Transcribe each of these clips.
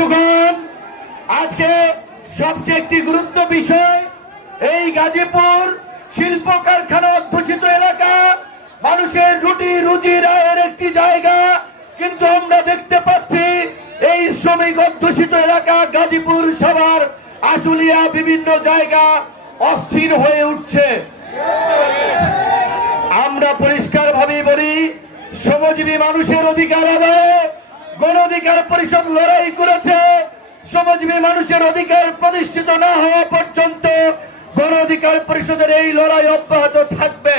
বন্ধুগণ, আজকে সবচেয়ে একটি গুরুত্ব বিষয়, এই গাজীপুর শিল্প কারখানা অধ্যুষিত এলাকা, মানুষের রুটি রুজির আয়ের একটি জায়গা, কিন্তু আমরা দেখতে পাচ্ছি এই শ্রমিক অধ্যুষিত এলাকা গাজীপুর সবার আশুলিয়া বিভিন্ন জায়গা অস্থির হয়ে উঠছে। আমরা পরিষ্কার ভাবে বলি, শ্রমজীবী মানুষের অধিকার আদায়ে গণ অধিকার পরিষদ লড়াই করেছে। শ্রমজীবী মানুষের অধিকার প্রতিষ্ঠিত না হওয়া পর্যন্ত গণ অধিকার পরিষদের এই লড়াই অব্যাহত থাকবে।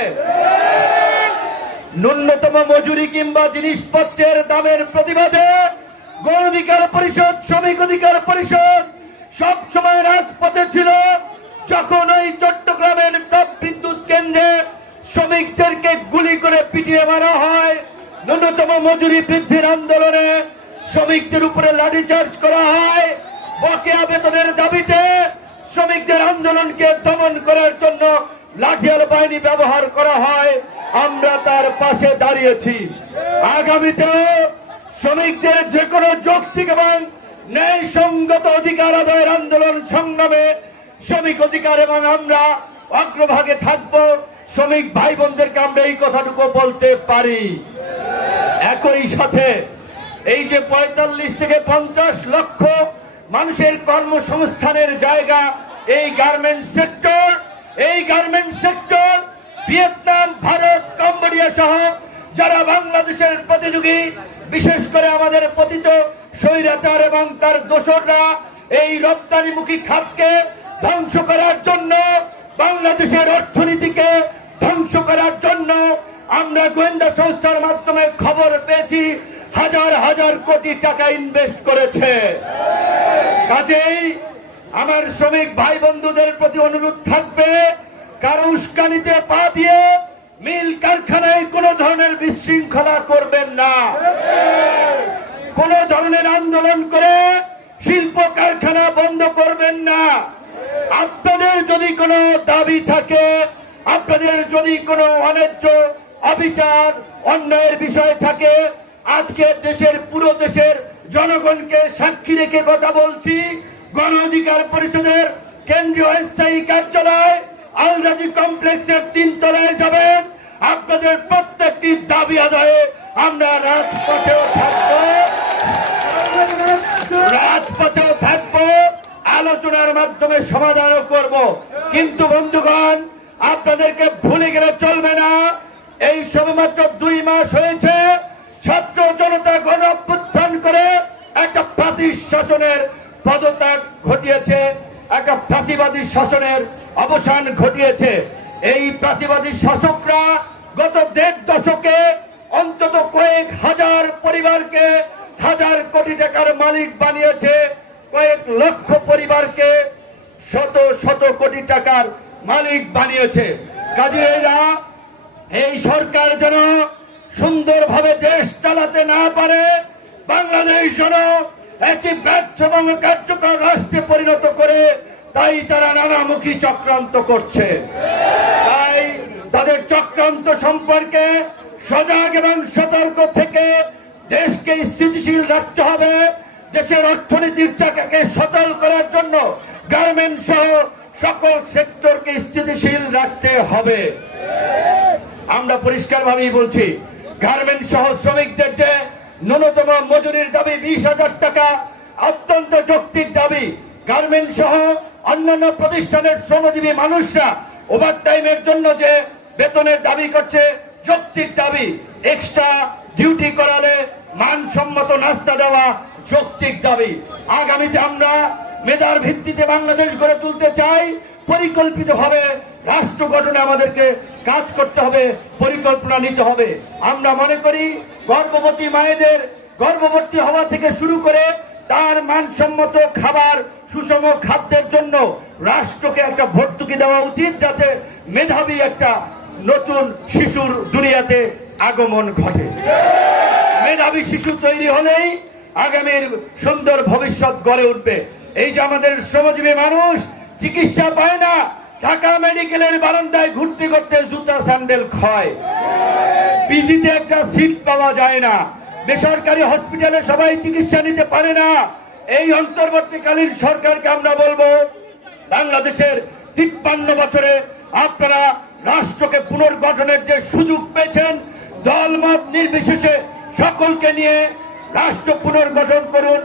ন্যূনতম মজুরি কিংবা জিনিসপত্রের দামের প্রতিবাদে গণ অধিকার পরিষদ, শ্রমিক অধিকার পরিষদ সবসময় রাজপথে ছিল। যখন ওই চট্টগ্রামের তাপ বিদ্যুৎ কেন্দ্রে শ্রমিকদেরকে গুলি করে পিটিয়ে মারা হয়, ন্যূনতম মজুরি বৃদ্ধির আন্দোলনে শ্রমিকদের উপরে লাঠিচার্জ করা হয়, বকেয়া বেতনের দাবিতে শ্রমিকদের আন্দোলনকে দমন করার জন্য লাঠিয়াল বাহিনী ব্যবহার করা হয়, আমরা তার পাশে দাঁড়িয়েছি। আগামীতেও শ্রমিকদের যে কোনো যৌক্তিক এবং ন্যায়সঙ্গত অধিকার আদায়ের আন্দোলন সংগ্রামে শ্রমিক অধিকার এবং আমরা অগ্রভাগে থাকব। শ্রমিক ভাই বোনদেরকে আমরা এই কথাটুকু বলতে পারি। একই সাথে এই যে ৪৫ থেকে ৫০ লক্ষ মানুষের কর্মসংস্থানের জায়গা এই গার্মেন্টস সেক্টর, এই garments sector Vietnam, Bharat, Cambodia সহ যারা বাংলাদেশের প্রতিযোগী, বিশেষ করে আমাদের পতিত স্বৈরাচার এবং তার দোসররা এই রপ্তানিমুখী খাতকে ধ্বংস করার জন্য, বাংলাদেশের অর্থনীতিকে ধ্বংস করার জন্য আমরা গোয়েন্দা সংস্থার মাধ্যমে খবর পেয়েছি হাজার হাজার কোটি টাকা ইনভেস্ট করেছে। কাজেই আমার শ্রমিক ভাই বন্ধুদের প্রতি অনুরোধ থাকবে, কারো উস্কানিতে পা দিয়ে মিল কারখানায় কোন ধরনের বিশৃঙ্খলা করবেন না। কোন ধরনের আন্দোলন করে শিল্প কারখানা বন্ধ করবেন না। আপনাদের যদি কোনো দাবি থাকে, আপনাদের যদি কোনো অন্যায্য অবিচার অন্যায়ের বিষয় থাকে, আজকে দেশের পুরো দেশের জনগণকে সাক্ষী রেখে কথা বলছি, গণ অধিকার পরিষদের কেন্দ্রীয় স্থায়ী কার্যালয় আলরাজি কমপ্লেক্সের ৩ তলায় যাবেন। আপনাদের প্রত্যেকটি দাবি আদায়ে আমরা রাজপথেও থাকবো, আলোচনার মাধ্যমে সমাধানও করব। কিন্তু বন্ধুগণ, আপনাদেরকে ভুলে গেলে চলবে না, এই সবেমাত্র ২ মাস হয়েছে ছাত্র জনতা গণ অভ্যুত্থান করে একটা ফ্যাসিস্ট শাসনের পদত্যাগ ঘটিয়েছে, একটা ফ্যাসিবাদী শাসনের অবসান ঘটিয়েছে। এই ফ্যাসিবাদী শাসকরা গত ১.৫ দশকে অন্তত কয়েক হাজার পরিবারকে হাজার কোটি টাকার মালিক বানিয়েছে, কয়েক লক্ষ পরিবারকে শত শত কোটি টাকার মালিক বানিয়েছে। কাজেরা এই সরকার যেন সুন্দরভাবে দেশ চালাতে না পারে, বাংলাদেশ যেন একটি ব্যর্থ এবং কার্যকর রাষ্ট্রে পরিণত করে, তাই তারা নানামুখী চক্রান্ত করছে। তাই তাদের চক্রান্ত সম্পর্কে সজাগ এবং সতর্ক থেকে দেশকে স্থিতিশীল রাখতে হবে। দেশের অর্থনীতির চাকাকে সচল করার জন্য গার্মেন্টস সহ সকল সেক্টরকে স্থিতিশীল রাখতে হবে। আমরা পরিষ্কার ভাবেই বলছি, গার্মেন্টস সহ শ্রমিকদের যে ন্যূনতম মজুরির দাবি ২০,০০০ টাকা অত্যন্ত যৌক্তিক দাবি। গার্মেন্টস সহ অন্যান্য প্রতিষ্ঠানের শ্রমজীবী মানুষরা ওভারটাইমের জন্য যে বেতনের দাবি করছে যৌক্তিক দাবি। এক্সট্রা ডিউটি করালে মানসম্মত নাস্তা দেওয়া যৌক্তিক দাবি। আগামীতে আমরা মেধার ভিত্তিতে বাংলাদেশ গড়ে তুলতে চাই। পরিকল্পিতভাবে রাষ্ট্র গঠনে আমাদেরকে কাজ করতে হবে, পরিকল্পনা নিতে হবে। আমরা মনে করি গর্ভবতী মায়েদের গর্ভবতী হওয়া থেকে শুরু করে তার মানসম্মত খাবার, সুষম খাদ্যের জন্য রাষ্ট্রকে একটা ভর্তুকি দেওয়া উচিত, যাতে মেধাবী একটা নতুন শিশুর দুনিয়াতে আগমন ঘটে। মেধাবী শিশু তৈরি হলেই আগামীর সুন্দর ভবিষ্যৎ গড়ে উঠবে। এই যে আমাদের শ্রমজীবী মানুষ চিকিৎসা পায় না, ঢাকা মেডিকেলের বারান্দায় ঘুরতে ঘুরতে জুতা স্যান্ডেল ক্ষয়, পিজিতে একটা সিট পাওয়া যায় না, বেসরকারি হসপিটালে সবাই চিকিৎসা নিতে পারে না, এই অন্তর্বর্তীকালীন সরকারকে আমরা বলবো, বাংলাদেশের 53 বছরে আপনারা রাষ্ট্রকে পুনর্গঠনের যে সুযোগ পেয়েছেন, দলমত নির্বিশেষে সকলকে নিয়ে রাষ্ট্র পুনর্গঠন করুন।